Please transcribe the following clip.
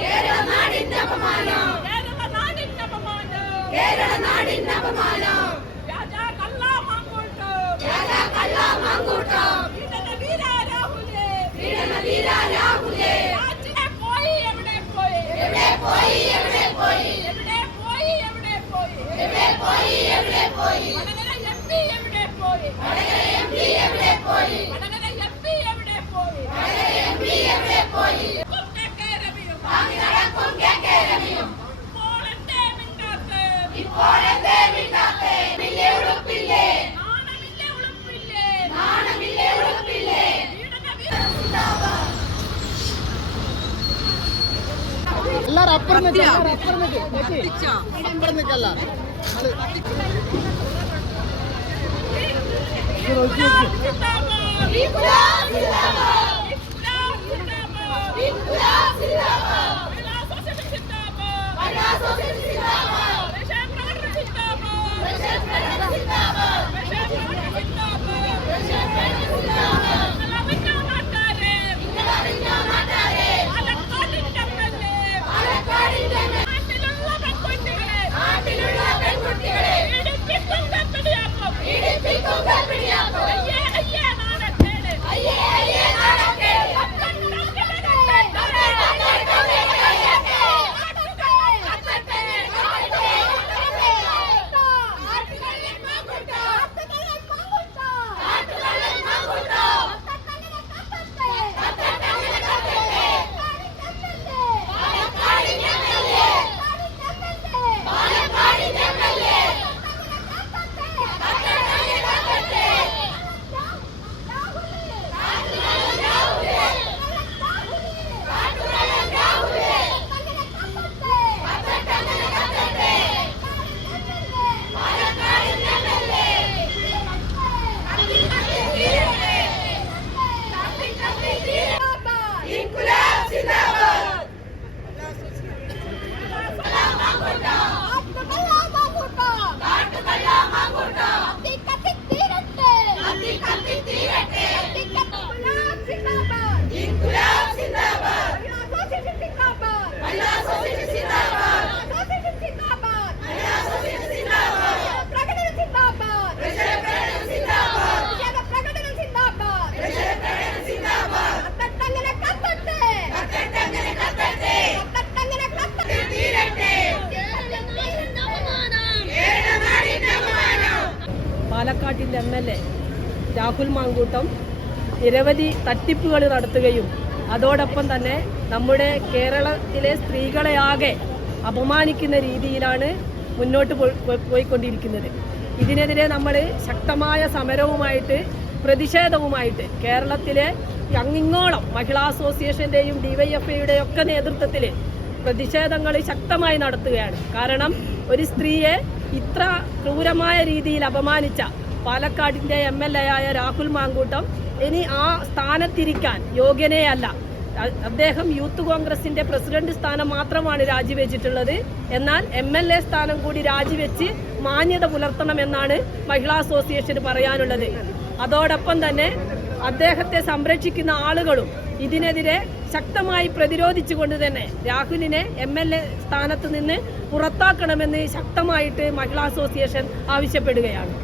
കേരള നാടിൻ അപമാനം കേരള നാടിൻ അപമാനം എല്ലാരും അപ്പുറം നിൽക്ക് അപ്പുറം നിൽക്ക്. അപ്പുറം നിൽക്കല്ല Вітаємо! പാലക്കാട്ടിന്റെ M L A Rahul Mankoottam നിരവധി തട്ടിപ്പുകൾ നടത്തുകയും അതോടൊപ്പം തന്നെ നമ്മുടെ കേരളത്തിലെ സ്ത്രീകളെ ആകെ അപമാനിക്കുന്ന രീതിയിലാണ് മുന്നോട്ട് പോയി- പോയി- പോയിക്കൊണ്ടിരിക്കുന്നത്. ഇതിനെതിരെ നമ്മൾ ശക്തമായ സമരവുമായിട്ട് പ്രതിഷേധവുമായിട്ട് കേരളത്തിലെ അങ്ങിങ്ങോളം മഹിളാ അസോസിയേഷന്റെയും ഡിവൈഎഫ്ഐയുടെയും ഒക്കെ നേതൃത്വത്തിൽ പ്രതിഷേധങ്ങൾ ശക്തമായി നടത്തുകയാണ്. കാരണം ഒരു സ്ത്രീയെ ഇത്ര ക്രൂരമായ രീതിയിൽ അപമാനിച്ച പാലക്കാടിന്റെ എം എൽ എ ആയ രാഹുൽ മാങ്കൂട്ടം ഇനി ആ സ്ഥാനത്തിരിക്കാൻ യോഗ്യനേ അല്ല അദ്ദേഹം യൂത്ത് കോൺഗ്രസിന്റെ പ്രസിഡന്റ് സ്ഥാനം മാത്രമാണ് രാജിവെച്ചിട്ടുള്ളത്. എന്നാൽ എം എൽ എ സ്ഥാനം കൂടി രാജിവെച്ച് മാന്യത പുലർത്തണമെന്നാണ് മഹിളാ അസോസിയേഷന് പറയാനുള്ളത്. അതോടൊപ്പം തന്നെ അദ്ദേഹത്തെ സംരക്ഷിക്കുന്ന ആളുകളും ഇതിനെതിരെ ശക്തമായി പ്രതിരോധിച്ചുകൊണ്ട് തന്നെ രാഹുലിനെ എം എൽ എ സ്ഥാനത്ത് നിന്ന് പുറത്താക്കണമെന്ന് ശക്തമായിട്ട് മഹിളാ അസോസിയേഷൻ ആവശ്യപ്പെടുകയാണ്.